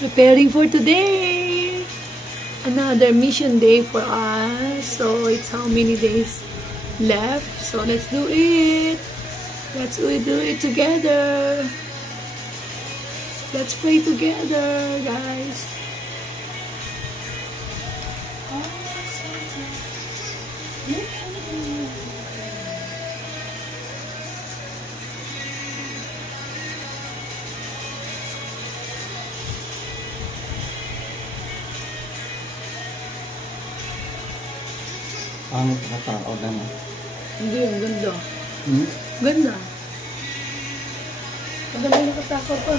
Preparing for today. Another mission day for us. So it's how many days left. So let's do it. Let's do it together. Let's pray together, guys. Pangit katao lang. Hindi, ang ganda. Hmm? Ganda. Ang ganda nakatakot pa.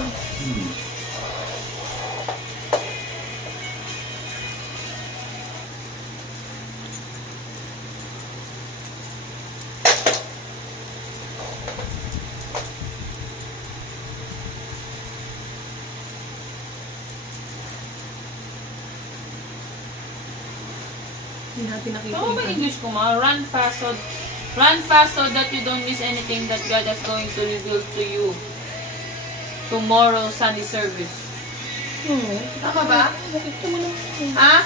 Hindi natin nakikita. Ano ba English ko ma? Run fast so that you don't miss anything that God is going to reveal to you. Tomorrow Sunday service. Oo. Tama ba? Nakikita mo naman. Ha?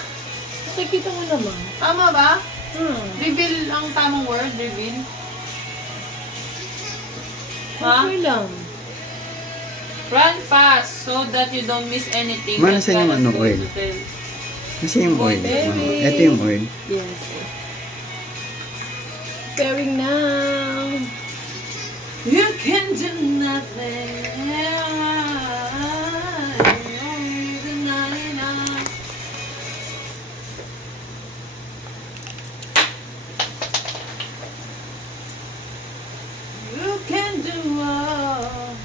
Nakikita mo naman. Tama ba? Reveal ang tamang word, reveal. Ha? Okay lang. Run fast so that you don't miss anything Mana that sa God yung is ano, going oil? to tell. Kasi yung oil. Baby. Ito yung oil. Yes. Preparing now. You can do nothing. You can do all.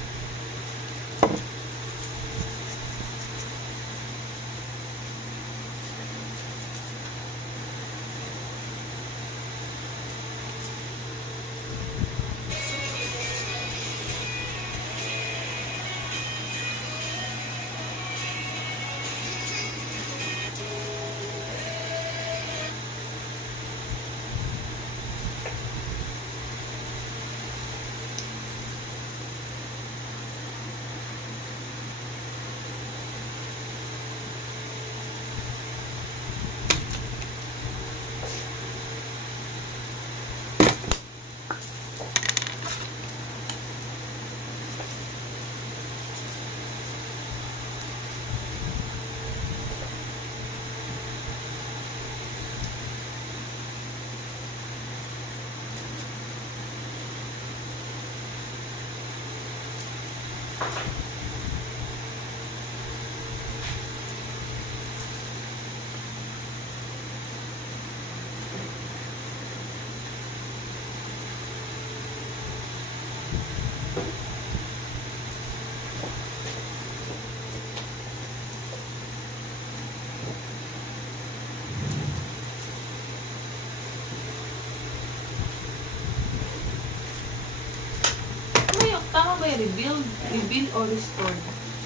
Tama ba yung rebuild? Rebuild or restored?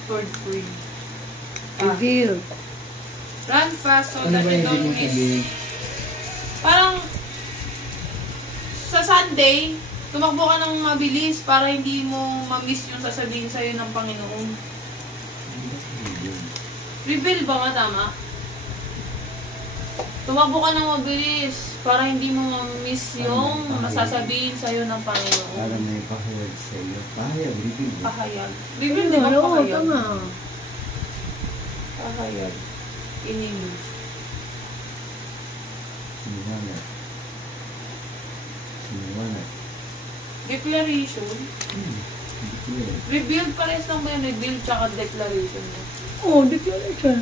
Stored free. Reveal. Run fast so Ano that ba you yung don't ibig miss. sabihin? Parang sa Sunday, tumakbo ka ng mabilis para hindi mo ma-miss yung sasabihin sa'yo ng Panginoon. Rebuild ba tama? Tumakbo ka ng mabilis para hindi mo ma-miss yung masasabihin sa'yo ng Panginoon. Para may pahayag sa iyo. Pahayag, reveal. Pahayag. Rebuild di ba Oo, pahayag? tama. Pahayag. In English. Siniwanag. Siniwanag. Declaration. Declare. Rebuild pares lang ba yung rebuild tsaka declaration mo? Oo, declaration.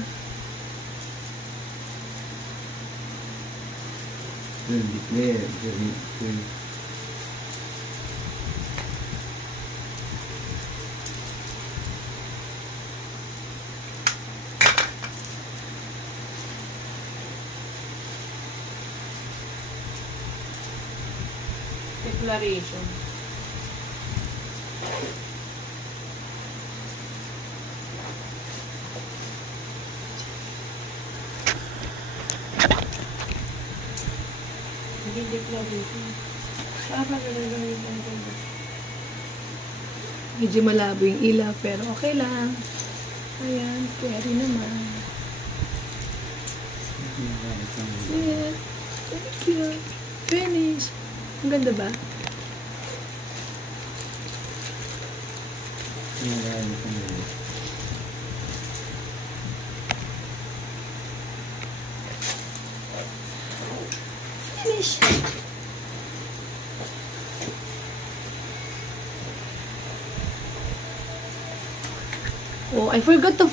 Declare. Declare. Declaration. Hindi declaration. Saan pa declaration? Medyo malabo yung ilaw, pero okay lang. Ayan, carry naman. Yeah, thank you. Finish. Ang ganda ba? Finish. Oh, I forgot to